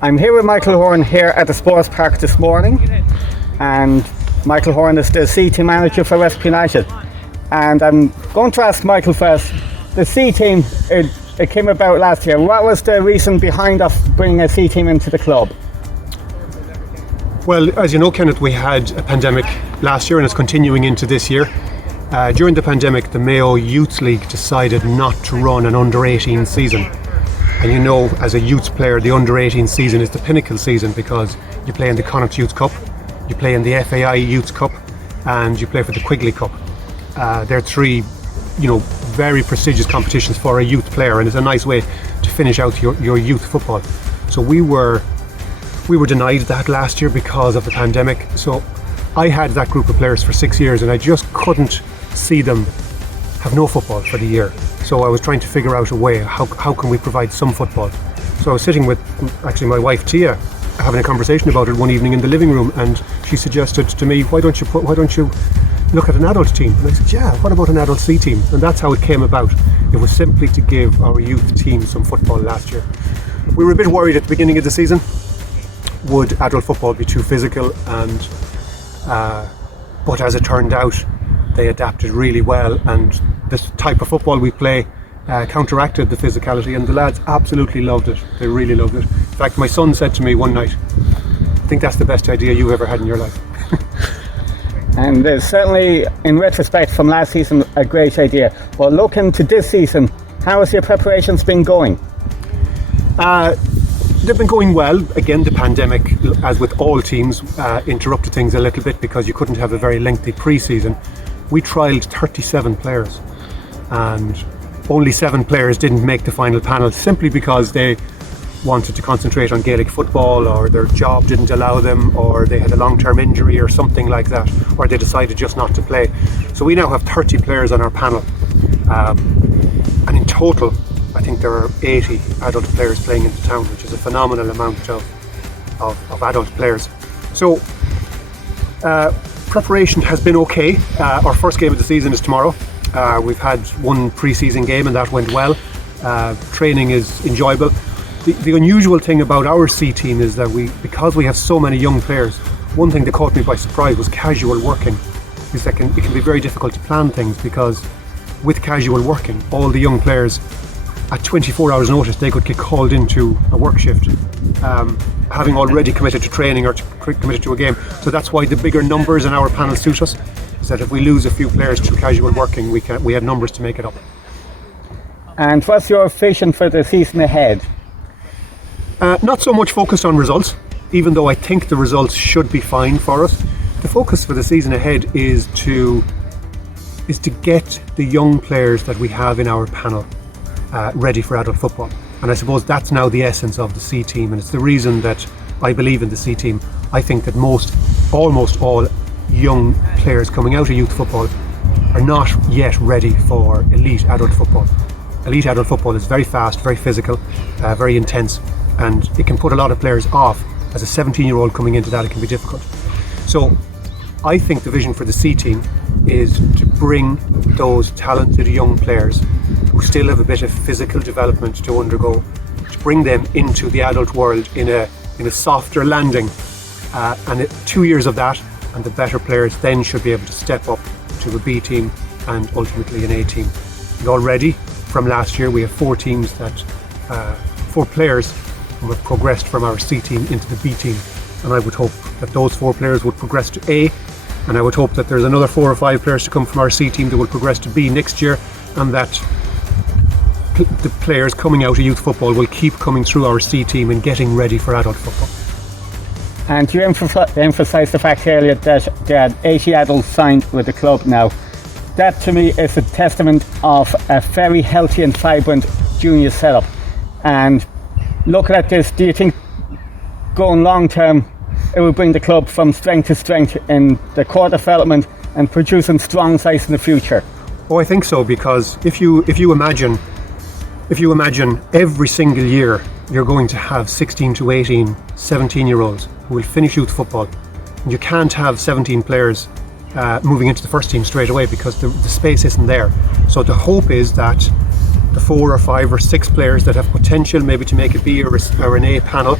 I'm here with Michael Horan here at the Sports Park this morning, and Michael Horan is the C team manager for Westport United. And I'm going to ask Michael first, the C team, it came about last year. What was the reason behind us bringing a C team into the club? Well, as you know, Kenneth, we had a pandemic last year and it's continuing into this year. During the pandemic, the Mayo Youth League decided not to run an under-18 season. And you know, as a youth player, the under-18 season is the pinnacle season because you play in the Connacht Youth Cup, you play in the FAI Youth Cup, and you play for the Quigley Cup. They're three, very prestigious competitions for a youth player, and it's a nice way to finish out your youth football. So we were denied that last year because of the pandemic. So I had that group of players for 6 years, and I just couldn't see them have no football for the year. So I was trying to figure out a way, how can we provide some football? So I was sitting with actually my wife Tia, having a conversation about it one evening in the living room, and she suggested to me, why don't you look at an adult team? And I said, yeah, what about an adult C team? And that's how it came about. It was simply to give our youth team some football last year. We were a bit worried at the beginning of the season. Would adult football be too physical? And but as it turned out, they adapted really well, and the type of football we play counteracted the physicality, and the lads absolutely loved it. They really loved it. In fact, my son said to me one night, I think that's the best idea you've ever had in your life. And certainly, in retrospect from last season, a great idea. Well, looking to this season, how has your preparations been going? They've been going well. Again, the pandemic, as with all teams, interrupted things a little bit because you couldn't have a very lengthy pre-season. We trialled 37 players, and only 7 players didn't make the final panel simply because they wanted to concentrate on Gaelic football, or their job didn't allow them, or they had a long-term injury or something like that, or they decided just not to play. So we now have 30 players on our panel, and in total I think there are 80 adult players playing in the town, which is a phenomenal amount of adult players. So preparation has been okay. Our first game of the season is tomorrow. We've had one pre-season game and that went well. Training is enjoyable. The unusual thing about our C team is that because we have so many young players, one thing that caught me by surprise was casual working. It can be very difficult to plan things, because with casual working, all the young players at 24 hours notice, they could get called into a work shift, having already committed to training or committed to a game. So that's why the bigger numbers in our panel suit us, is that if we lose a few players to casual working, we have numbers to make it up. And what's your vision for the season ahead? Not so much focused on results, even though I think the results should be fine for us. The focus for the season ahead is to get the young players that we have in our panel ready for adult football. And I suppose that's now the essence of the C team, and it's the reason that I believe in the C team. I think that almost all young players coming out of youth football are not yet ready for elite adult football. Elite adult football is very fast, very physical, very intense, and it can put a lot of players off. As a 17-year-old coming into that, it can be difficult. So I think the vision for the C team is to bring those talented young players who still have a bit of physical development to undergo, to bring them into the adult world in a softer landing, and 2 years of that, and the better players then should be able to step up to a B team and ultimately an A team. And already from last year we have 4 players who have progressed from our C team into the B team, and I would hope that those 4 players would progress to A, and I would hope that there's another 4 or 5 players to come from our C team that will progress to B next year, and that the players coming out of youth football will keep coming through our C team and getting ready for adult football. And you emphasised the fact earlier that there are 80 adults signed with the club now. That to me is a testament of a very healthy and vibrant junior setup. And looking at this, do you think going long term it will bring the club from strength to strength in the core development and producing strong sides in the future? Oh, I think so, because if you imagine every single year you're going to have 16 to 18, 17-year-olds who will finish youth football, and you can't have 17 players moving into the first team straight away because the space isn't there. So the hope is that the 4 or 5 or 6 players that have potential maybe to make a B or an A panel,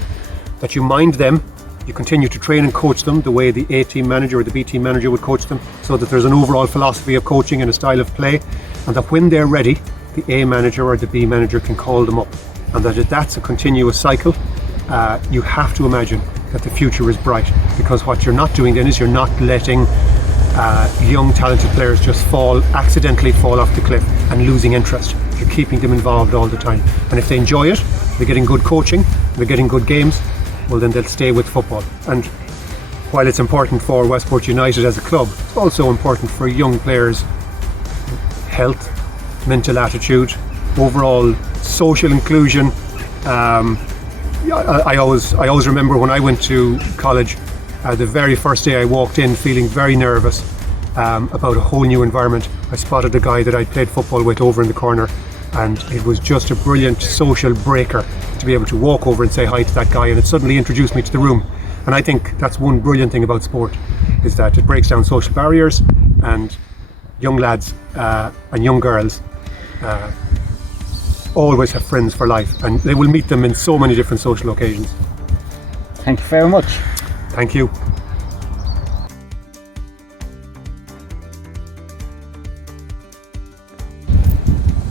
that you mind them, you continue to train and coach them the way the A team manager or the B team manager would coach them, so that there's an overall philosophy of coaching and a style of play, and that when they're ready, the A manager or the B manager can call them up, and that if that's a continuous cycle, you have to imagine that the future is bright, because what you're not doing then is you're not letting young talented players just accidentally fall off the cliff and losing interest. You're keeping them involved all the time, and if they enjoy it, they're getting good coaching, they're getting good games, well then they'll stay with football. And while it's important for Westport United as a club, it's also important for young players' health, mental attitude, overall social inclusion. I always remember when I went to college, the very first day I walked in feeling very nervous about a whole new environment. I spotted a guy that I played football with over in the corner, and it was just a brilliant social breaker to be able to walk over and say hi to that guy, and it suddenly introduced me to the room. And I think that's one brilliant thing about sport, is that it breaks down social barriers, and young lads and young girls always have friends for life, and they will meet them in so many different social occasions. Thank you very much. Thank you.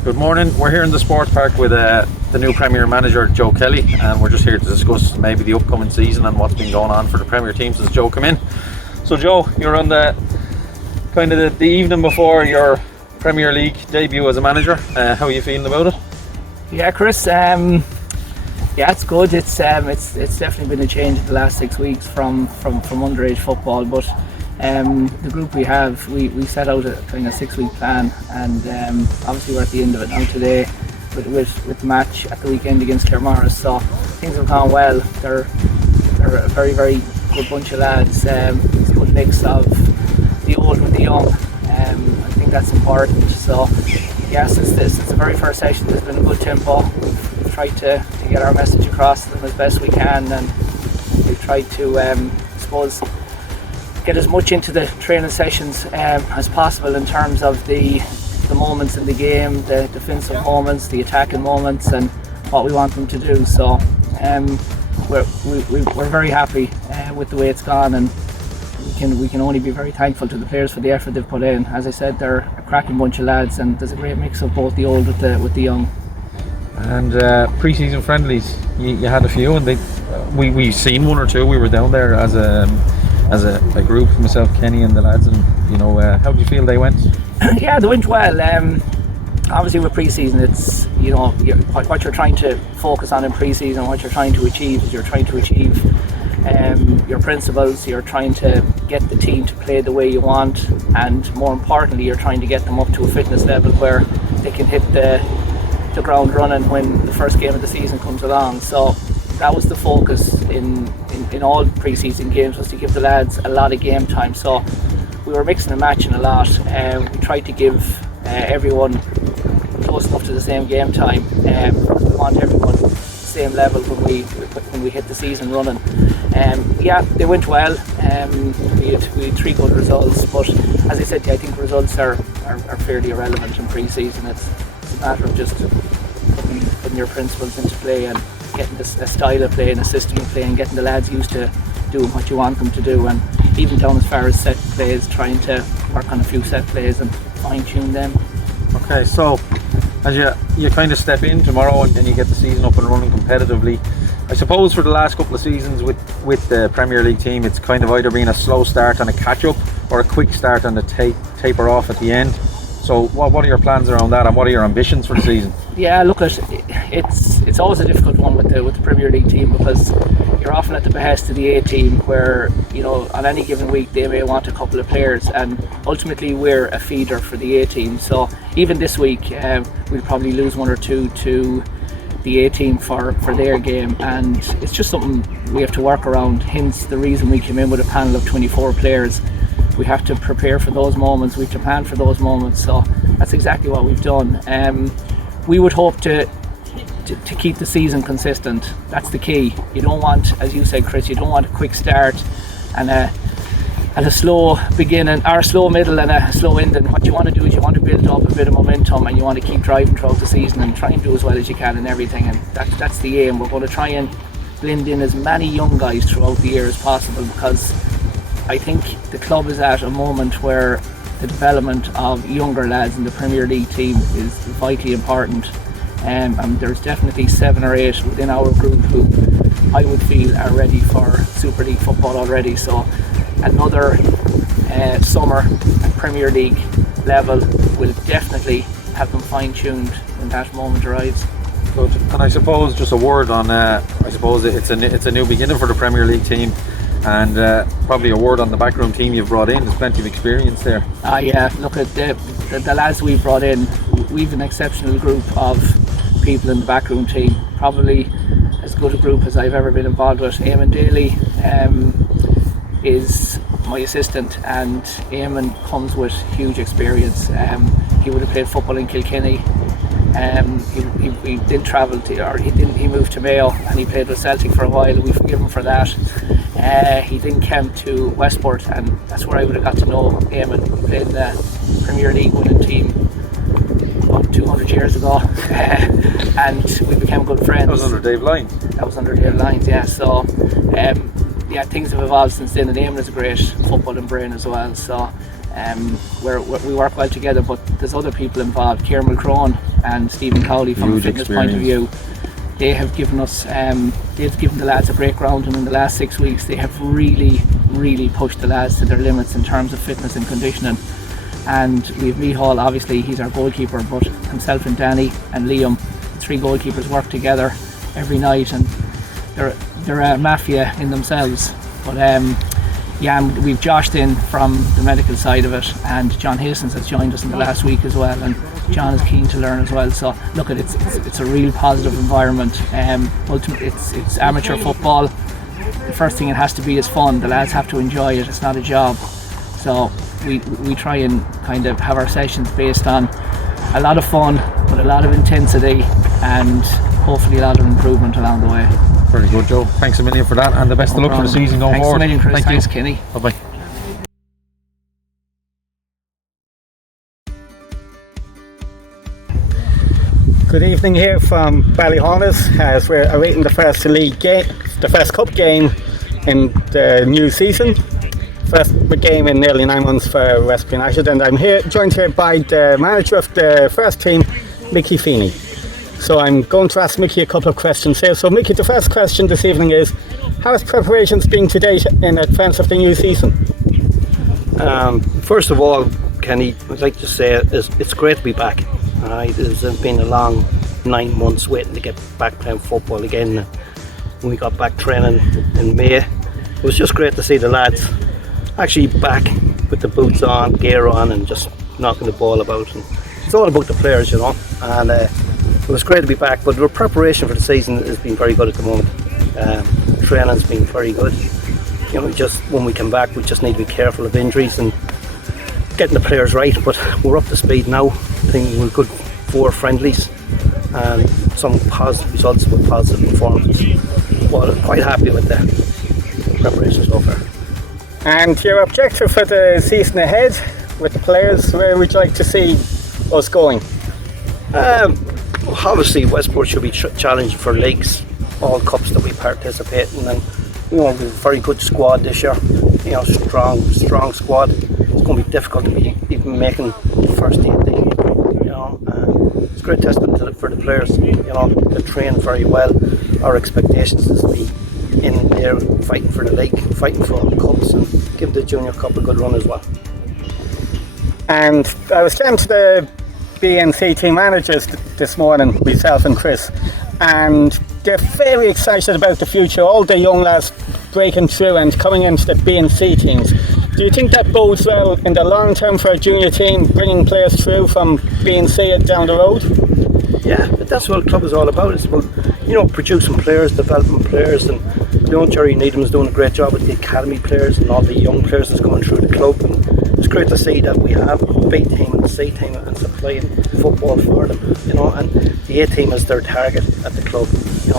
Good morning. We're here in the sports park with the new Premier manager, Joe Kelly, and we're just here to discuss maybe the upcoming season and what's been going on for the Premier team since Joe came in. So Joe, you're on the kind of the evening before your Premier League debut as a manager. How are you feeling about it? Yeah, Chris. It's good. It's definitely been a change in the last 6 weeks from underage football. But the group we have, we set out a kind of 6-week plan, and obviously we're at the end of it now today with the match at the weekend against Claremorris. So things have gone well. They're a very, very good bunch of lads. It's a good mix of the old with the young. I think that's important. So yes, since the very first session there's been a good tempo. We've tried to get our message across to them as best we can, and we've tried to get as much into the training sessions as possible in terms of the moments in the game, the defensive moments, the attacking moments, and what we want them to do. So we're very happy with the way it's gone, and we can only be very thankful to the players for the effort they've put in. As I said, they're a cracking bunch of lads, and there's a great mix of both the old with the young. And pre-season friendlies, you had a few, and we've seen one or two. We were down there as a group, myself, Kenny, and the lads, and how do you feel they went? Yeah, they went well. Obviously with pre-season, it's what you're trying to focus on in pre-season, what you're trying to achieve is you're trying to achieve your principles. You're trying to get the team to play the way you want, and more importantly, you're trying to get them up to a fitness level where they can hit the ground running when the first game of the season comes along. So that was the focus in all pre-season games, was to give the lads a lot of game time. So we were mixing and matching a lot. We tried to give everyone close enough to the same game time. We want everyone the same level when we hit the season running. They went well. We had 3 good results, but as I said, I think results are fairly irrelevant in pre-season. It's a matter of just putting your principles into play and getting a style of play and a system of play, and getting the lads used to doing what you want them to do, and even down as far as set plays, trying to work on a few set plays and fine-tune them. Okay, so as you kind of step in tomorrow and you get the season up and running competitively, I suppose for the last couple of seasons with the Premier League team, it's kind of either been a slow start and a catch-up, or a quick start and a taper off at the end. So what are your plans around that, and what are your ambitions for the season? Yeah, look, it's always a difficult one with the Premier League team, because you're often at the behest of the A team, where on any given week they may want a couple of players, and ultimately we're a feeder for the A team. So even this week we'll probably lose 1 or 2 to the A team for their game, and it's just something we have to work around. Hence the reason we came in with a panel of 24 players. We have to prepare for those moments, we have to plan for those moments. So that's exactly what we've done. We would hope to keep the season consistent. That's the key. You don't want, as you said, Chris, you don't want a quick start and at a slow beginning, or a slow middle and a slow ending. What you want to do is you want to build up a bit of momentum, and you want to keep driving throughout the season and try and do as well as you can in everything, and that's the aim. We're going to try and blend in as many young guys throughout the year as possible, because I think the club is at a moment where the development of younger lads in the Premier League team is vitally important, and there's definitely 7 or 8 within our group who I would feel are ready for Super League football already. So another summer at Premier League level will definitely have them fine-tuned when that moment arrives. Good. And I suppose just a word on I suppose it's a new beginning for the Premier League team, and probably a word on the backroom team you've brought in. There's plenty of experience there. Yeah, look at the lads we've brought in. We've an exceptional group of people in the backroom team, probably as good a group as I've ever been involved with. Eamon Daly is my assistant, and Eamon comes with huge experience. He would have played football in Kilkenny. He did travel he moved to Mayo, and he played with Celtic for a while. We forgive him for that. He then came to Westport, and that's where I would have got to know Eamon. He played in the Premier League winning team about 200 years ago, and we became good friends. That was under Dave Lyons. That was under Dave Lyons, yeah. So things have evolved since then, and Eamon is a great footballing brain as well. So we work well together, but there's other people involved. Kieran Mulcrone and Stephen Cowley, from a fitness point of view, they have given us they've given the lads a great ground, and in the last 6 weeks they have really pushed the lads to their limits in terms of fitness and conditioning. And we have Mihal, obviously he's our goalkeeper, but himself and Danny and Liam, 3 goalkeepers, work together every night, and they're a mafia in themselves. But and we've Joshed in from the medical side of it, and John Hastings has joined us in the last week as well, and John is keen to learn as well. So look, it's a real positive environment. Ultimately it's amateur football. The first thing it has to be is fun. The lads have to enjoy it. It's not a job. So we try and kind of have our sessions based on a lot of fun, but a lot of intensity, and hopefully a lot of improvement along the way. Very good, Joe. Thanks a million for that, and the best of luck for the season going forward. Thanks a million, Chris. Thanks, you. Kenny. Bye-bye. Good evening here from Ballyhoners, as we're awaiting the first league game, the first cup game in the new season. First game in nearly 9 months for Westport United, and I'm joined here by the manager of the first team, Mickey Feeney. So I'm going to ask Mickey a couple of questions here. So Mickey, the first question this evening is, how has preparations been to date in advance of the new season? First of all, Kenny, I'd like to say it's great to be back. It's been a long 9 months waiting to get back playing football again. When we got back training in May, it was just great to see the lads actually back with the boots on, gear on, and just knocking the ball about. And it's all about the players, you know. And it was great to be back, but our preparation for the season has been very good at the moment. Training's been very good. You know, just when we come back, we just need to be careful of injuries and getting the players right. But we're up to speed now. I think we're good 4 friendlies and some positive results with positive performances. Well, I'm quite happy with the preparation so far. And your objective for the season ahead with the players, where would you like to see us going? Obviously Westport should be challenged for leagues, all cups that we participate in, and you know, we've a very good squad this year. You know, strong squad. It's going to be difficult to be even making the first 18. You know, it's a great testament for the players. You know, they train very well. Our expectations is to be in there fighting for the league, fighting for all the cups, and give the Junior Cup a good run as well. And I was chatting to the BNC team managers this morning, myself and Chris, and they're very excited about the future, all the young lads breaking through and coming into the BNC teams. Do you think that bodes well in the long term for a junior team, bringing players through from BNC down the road? Yeah, but that's what the club is all about. It's about, you know, producing players, developing players, and you know, Jerry Needham's doing a great job with the academy players and all the young players that's coming through the club. And it's great to see that we have a B team and a C team and playing football for them, you know, and the A team is their target at the club.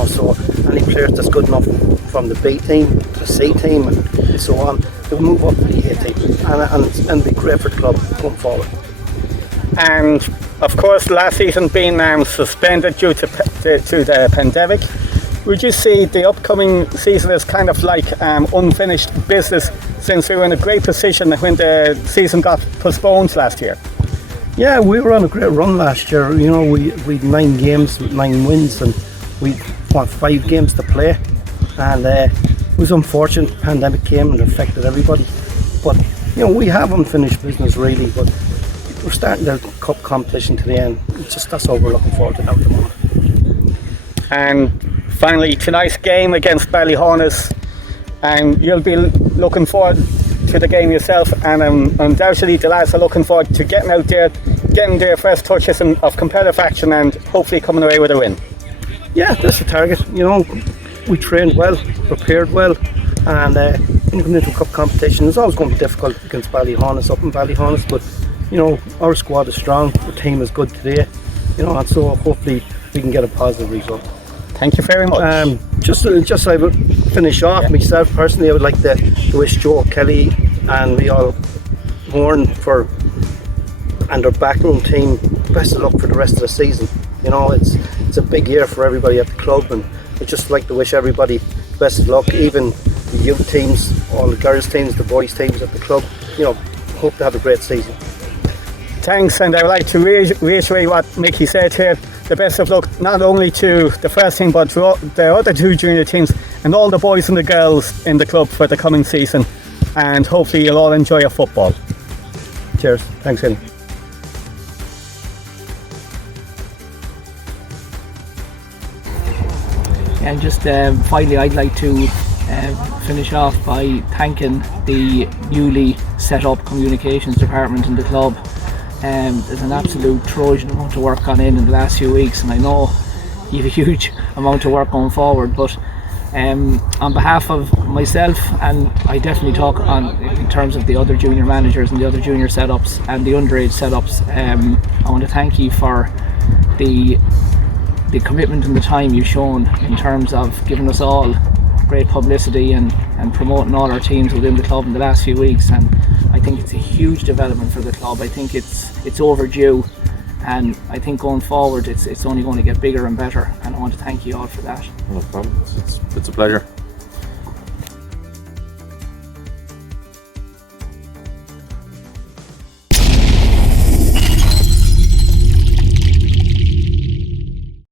So any players that's good enough from the B team to the C team and so on, they'll move up to the A team and be great for the club going forward. And of course, last season being suspended due to the pandemic, would you see the upcoming season as kind of like unfinished business, since we were in a great position when the season got postponed last year? Yeah, we were on a great run last year. We had 9 games with 9 wins, and we had 5 games to play. And it was unfortunate the pandemic came and affected everybody. But we have unfinished business really. But we're starting the cup competition to the end. That's all we're looking forward to now at the moment. And finally, tonight's game against Ballyhonus, and you'll be looking forward to the game yourself, and undoubtedly the lads are looking forward to getting out there, getting their first touches of competitive action, and hopefully coming away with a win. Yeah, that's the target. We trained well, prepared well, and coming into a cup competition, it's always going to be difficult against Ballyhonus, up in Ballyhonus, but our squad is strong, the team is good today, and so hopefully we can get a positive result. Thank you very much. Just I would finish off myself personally. I would like to wish Joe Kelly and we all Horn and our backroom team best of luck for the rest of the season. It's a big year for everybody at the club, and I'd just like to wish everybody best of luck, even the youth teams, all the girls teams, the boys teams at the club. Hope to have a great season. Thanks, and I would like to reiterate what Mickey said here. The best of luck not only to the first team but to the other 2 junior teams and all the boys and the girls in the club for the coming season, and hopefully you'll all enjoy your football. Cheers. Thanks, Hilly. And just finally, I'd like to finish off by thanking the newly set up communications department in the club. There's an absolute Trojan amount of work gone in the last few weeks, and I know you have a huge amount of work going forward, but on behalf of myself, and I definitely talk in terms of the other junior managers and the other junior setups and the underage setups, I want to thank you for the commitment and the time you've shown in terms of giving us all great publicity and promoting all our teams within the club in the last few weeks. And I think it's a huge development for the club. I think it's overdue, and I think going forward it's only going to get bigger and better, and I want to thank you all for that. No problem. It's a pleasure.